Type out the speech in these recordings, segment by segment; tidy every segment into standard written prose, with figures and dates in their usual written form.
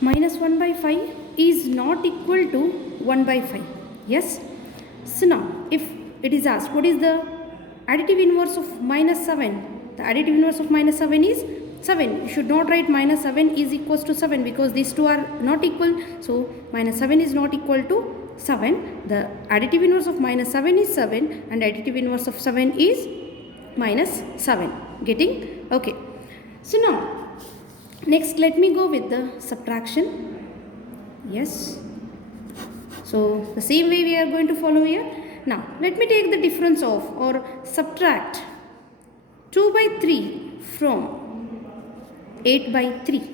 minus 1 by 5 is not equal to 1 by 5. Yes. So now if it is asked what is the additive inverse of minus 7, the additive inverse of minus 7 is 7. You should not write minus 7 is equals to 7 because these two are not equal. So minus 7 is not equal to 7. The additive inverse of minus 7 is 7 and additive inverse of 7 is minus 7. Getting? Okay. So now next let me go with the subtraction. Yes. So the same way we are going to follow here. Now let me take the difference of or subtract 2 by 3 from 8 by 3.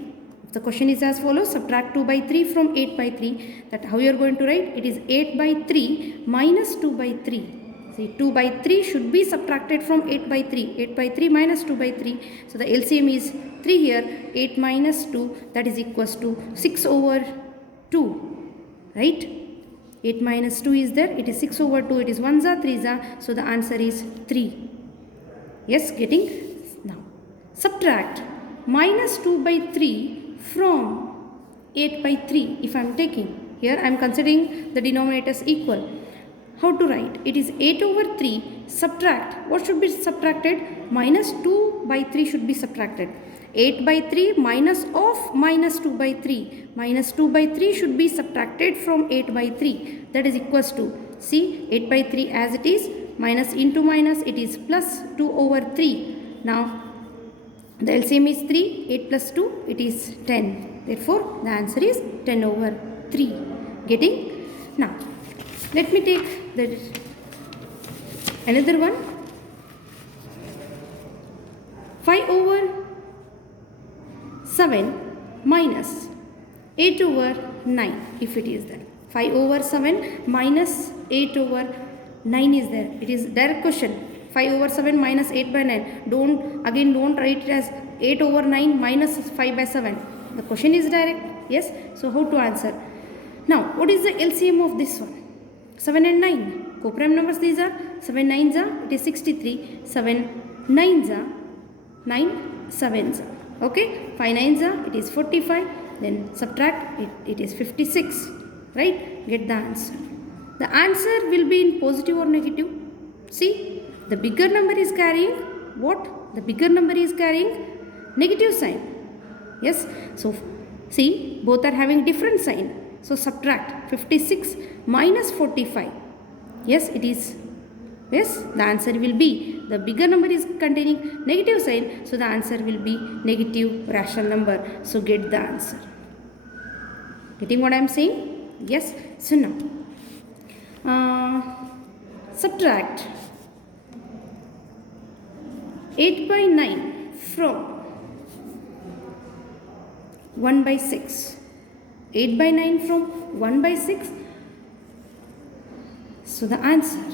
The question is as follows: subtract 2 by 3 from 8 by 3. That how you are going to write? It is 8 by 3 minus 2 by 3. See, 2 by 3 should be subtracted from 8 by 3. 8 by 3 minus 2 by 3. So the LCM is 3 here. 8 minus 2, that is equals to 6 over 2. Right? 8 minus 2 is there. It is 6 over 2. It is 1 za 3 za. So the answer is 3. Yes, getting? Now subtract minus 2 by 3 from 8 by 3. If I am taking here, I am considering the denominators equal. How to write? It is 8 over 3 subtract. What should be subtracted? Minus 2 by 3 should be subtracted. 8 by 3 minus of minus 2 by 3. Minus 2 by 3 should be subtracted from 8 by 3. That is equals to, see, 8 by 3 as it is, minus into minus, it is plus 2 over 3. Now the LCM is 3, 8 plus 2, it is 10. Therefore, the answer is 10 over 3. Getting? Now, let me take the another one. 5 over 7 minus 8 over 9, if it is there. 5 over 7 minus 8 over 9 is there. It is direct question. 5 over 7 minus 8 by 9. Don't write it as 8 over 9 minus 5 by 7. The question is direct. Yes. So how to answer? Now what is the LCM of this one? 7 and 9. Co-prime numbers these are. 7 9s are. It is 63. 7 9s are. 9 7s are. Okay. 5 9s are. It is 45. Then subtract it. It is 56. Right. Get the answer. The answer will be in positive or negative. See. The bigger number is carrying what? The bigger number is carrying negative sign. Yes. So see, both are having different sign. So subtract 56 minus 45. Yes, it is. Yes, the answer will be, the bigger number is containing negative sign. So the answer will be negative rational number. So get the answer. Getting what I am saying? Yes. So now subtract 8 by 9 from 1 by 6. 8 by 9 from 1 by 6. So the answer,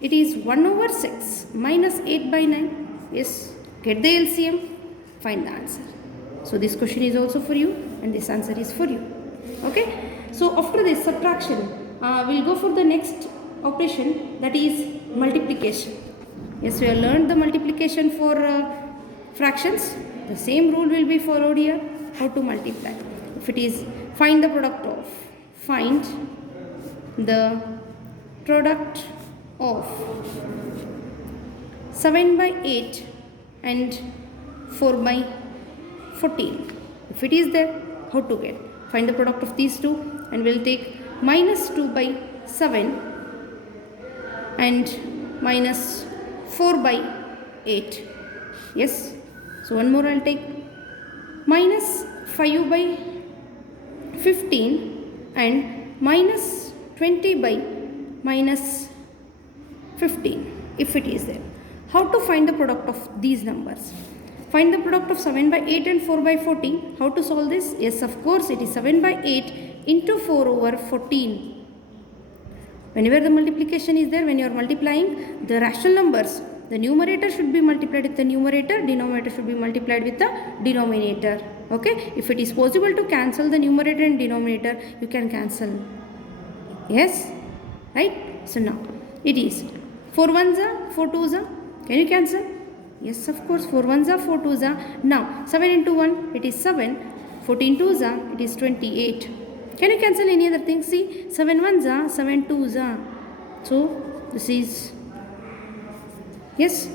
it is 1 over 6 minus 8 by 9. Yes, get the LCM, find the answer. So this question is also for you and this answer is for you. Okay. So after this subtraction, we'll go for the next operation, that is multiplication. Yes, we have learned the multiplication for fractions. The same rule will be followed here. How to multiply? If it is find the product of 7 by 8 and 4 by 14. If it is there, how to get? Find the product of these two and we'll take minus 2 by 7 and minus 4 by 8. Yes. So one more I'll take minus 5 by 15 and minus 20 by minus 15, if it is there. How to find the product of these numbers? Find the product of 7 by 8 and 4 by 14. How to solve this? Yes, of course, it is 7 by 8 into 4 over 14. Whenever the multiplication is there, when you are multiplying the rational numbers, the numerator should be multiplied with the numerator, denominator should be multiplied with the denominator. Okay. If it is possible to cancel the numerator and denominator, you can cancel. Yes. Right. So now it is 4 1s are 4 2s are. Can you cancel? Yes, of course. 4 1s are 4 2s are. Now 7 into 1, it is 7. 14 twos are, it is 28. Can you cancel any other thing? See, 7 ones are, 7 twos are. So this is, yes,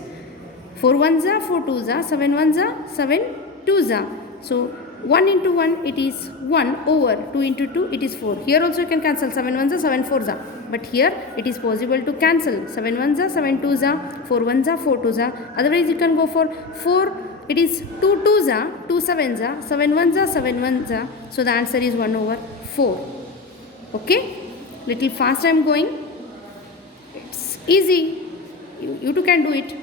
4 ones are, 4 twos are, 7 ones are, 7 twos are. So 1 into 1 it is 1 over 2 into 2 it is 4. Here also you can cancel 7 ones are, 7 fours are. But here it is possible to cancel 7 ones are, 7 twos are, 4 ones are, 4 twos are. Otherwise you can go for 4, it is 2 twos are, 2 sevens are, 7 ones are, 7 ones are. So the answer is 1 over 4. Okay, little fast I am going. It's easy, you too can do it.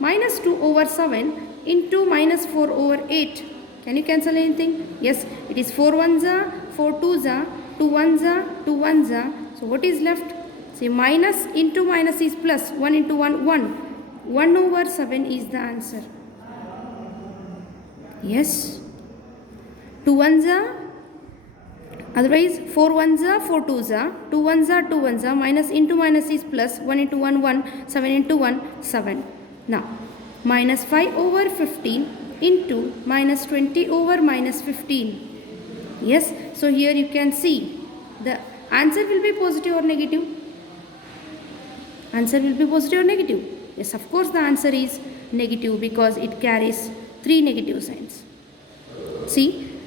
Minus 2 over 7 into minus 4 over 8. Can you cancel anything? Yes, it is 4 ones are, 4 twos are, 2 ones are, 2 ones are. So what is left? See, minus into minus is plus. 1 into 1, 1. 1 over 7 is the answer. Yes. 2 ones are, otherwise 4 ones are, 4 twos are, 2 ones are, 2 ones are. Minus into minus is plus. 1 into 1, 1. 7 into 1, 7. Now, minus 5 over 15 into minus 20 over minus 15. Yes, so here you can see the answer will be positive or negative. Answer will be positive or negative. Yes, of course the answer is negative because it carries 3 negative signs. See,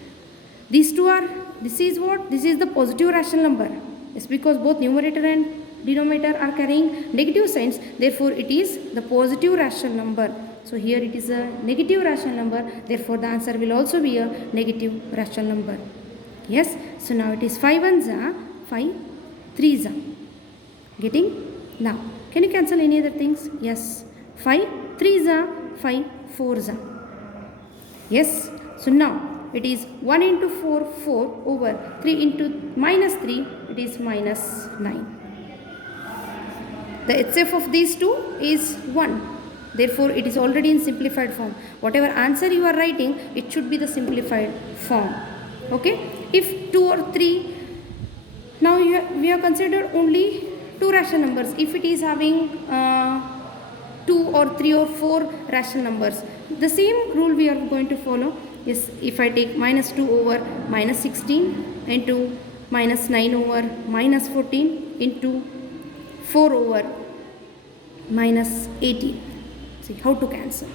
these two are, this is what? This is the positive rational number. Yes, because both numerator and denominator are carrying negative signs, therefore it is the positive rational number. So here it is a negative rational number, therefore the answer will also be a negative rational number. Yes, so now it is 5 ones are, 5 threes are. Getting? Now, can you cancel any other things? Yes, 5 threes are, 5 fours are. Yes, so now it is 1 into 4, 4 over 3 into minus 3, it is minus 9. The HCF of these two is 1. Therefore, it is already in simplified form. Whatever answer you are writing, it should be the simplified form. Okay? If 2 or 3, now we have considered only 2 rational numbers. If it is having 2 or 3 or 4 rational numbers, the same rule we are going to follow. Yes, if I take minus 2 over minus 16 into minus 9 over minus 14 into 4 over minus 18. See how to cancel.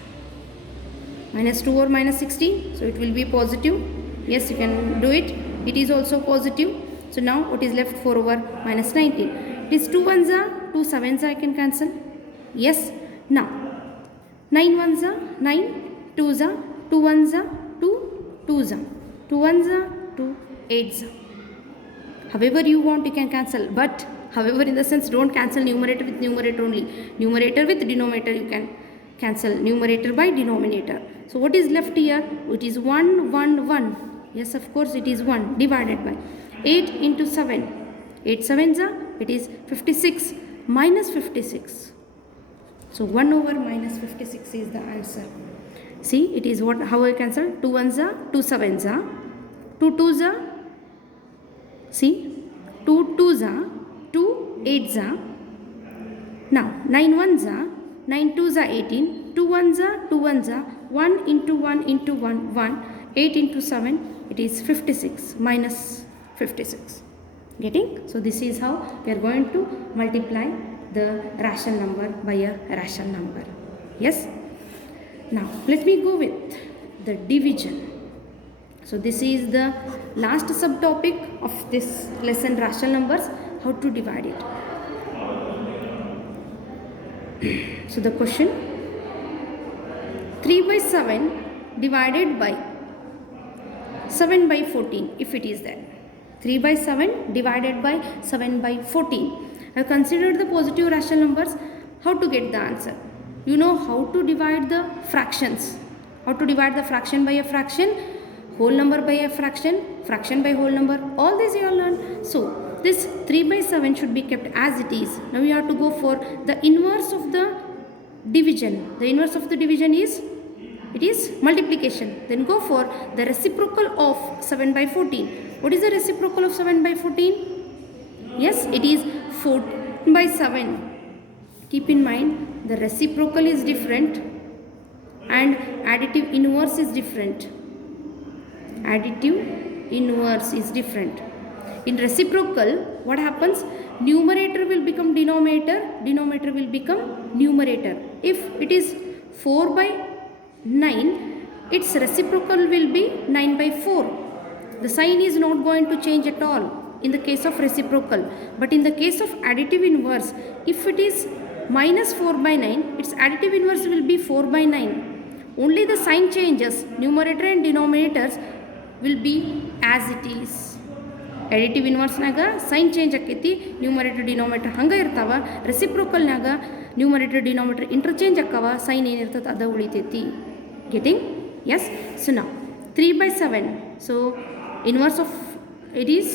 Minus 2 or minus 16. So it will be positive. Yes, you can do it. It is also positive. So now what is left? 4 over minus 19. It is 2 ones are, 2 sevens I can cancel. Yes. Now 9 ones are, 9 twos are, 2 ones are, 2 twos are, 2 ones are, 2 eights are. However you want you can cancel, but however in the sense don't cancel numerator with numerator only. Numerator with denominator you can cancel numerator by denominator. So what is left here? It is 1, 1, 1. Yes, of course it is 1 divided by 8 into 7. 8 sevens are, it is 56 minus 56. So 1 over minus 56 is the answer. See, it is what, how I cancel? 2 ones are, 2 sevens are, 2 twos are, see, 2 twos are, 2 eights are. Now 9 ones are, 9 twos are 18, 2 ones are, 2 ones are, 1 into 1 into 1, 1, 8 into 7, it is 56 minus 56. Getting? So this is how we are going to multiply the rational number by a rational number. Yes? Now let me go with the division. So this is the last subtopic of this lesson, rational numbers, how to divide it. So the question, 3 by 7 divided by 7 by 14, if it is that. 3 by 7 divided by 7 by 14. I have considered the positive rational numbers. How to get the answer? You know how to divide the fractions. How to divide the fraction by a fraction, whole number by a fraction, fraction by whole number. All this you have learned. So this 3 by 7 should be kept as it is. Now we have to go for the inverse of the division. The inverse of the division is, it is multiplication. Then go for the reciprocal of 7 by 14. What is the reciprocal of 7 by 14? Yes, it is 14 by 7. Keep in mind the reciprocal is different and additive inverse is different. Additive inverse is different. In reciprocal, what happens? Numerator will become denominator, denominator will become numerator. If it is 4 by 9, its reciprocal will be 9 by 4. The sign is not going to change at all in the case of reciprocal. But in the case of additive inverse, if it is minus 4 by 9, its additive inverse will be 4 by 9. Only the sign changes. Numerator and denominators will be as it is. Additive inverse naga sign change aketi, numerator denominator hanga irtava. Reciprocal naga numerator denominator interchange akkava, sign ಏನು ಇರ್ತದೆ ಅದು ಉಳಿತೈತಿ. Getting? Yes. So now 3 by 7. So inverse of it is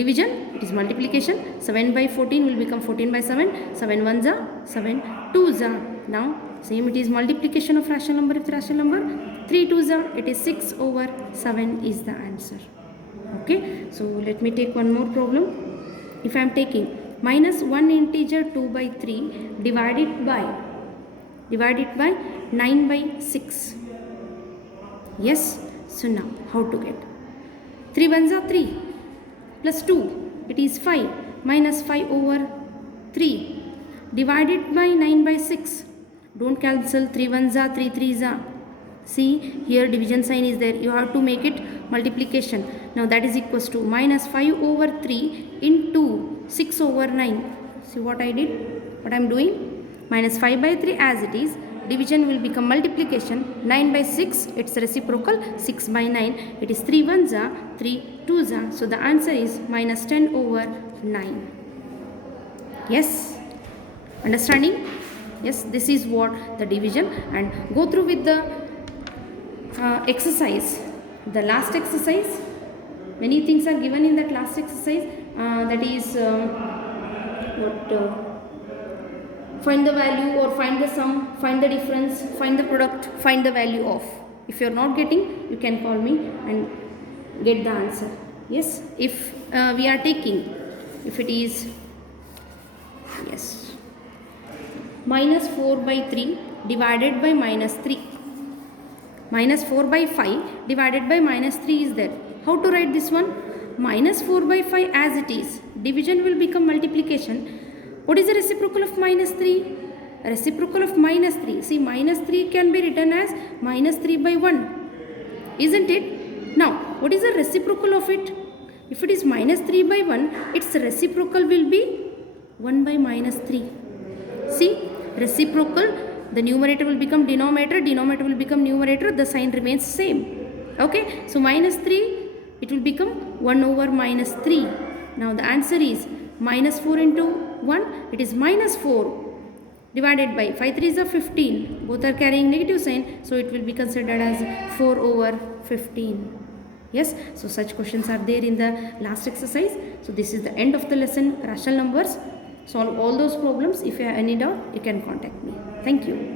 division, it is multiplication. 7 by 14 will become 14 by 7. 7 1s are 7 2s are. Now same, it is multiplication of rational number with rational number. 3 2s are, it is 6 over 7 is the answer. Okay, so let me take one more problem. If I am taking minus 1 integer 2 by 3 divided by 9 by 6. Yes, so now how to get? 3 1s are 3 plus 2, it is 5 minus 5 over 3 divided by 9 by 6. Don't cancel, 3 1s are 3 3s are. See, here division sign is there, you have to make it multiplication. Now that is equals to minus 5 over 3 into 6 over 9. See what I did, what I am doing? Minus 5 by 3 as it is, division will become multiplication. 9 by 6, it's reciprocal, 6 by 9, it is 3 1s are 3 2s are. So the answer is minus 10 over 9. Yes, understanding? Yes, this is what the division. And go through with the exercise, the last exercise. Many things are given in that last exercise, that is find the value or find the sum, find the difference, find the product, find the value of. If you are not getting, you can call me and get the answer. Yes, if we are taking, if it is, yes, minus 4 by 3 divided by minus 3. Minus 4 by 5 divided by minus 3 is there. How to write this one? Minus 4 by 5 as it is. Division will become multiplication. What is the reciprocal of minus 3? Reciprocal of minus 3. See, minus 3 can be written as minus 3 by 1. Isn't it? Now, what is the reciprocal of it? If it is minus 3 by 1, its reciprocal will be 1 by minus 3. See, reciprocal, the numerator will become denominator, denominator will become numerator, the sign remains same. Okay, so minus 3, it will become 1 over minus 3. Now the answer is minus 4 into 1, it is minus 4 divided by 5 3s are 15. Both are carrying negative sign, so it will be considered as 4 over 15. Yes, so such questions are there in the last exercise. So this is the end of the lesson, rational numbers. Solve all those problems. If you have any doubt, you can contact me. Thank you.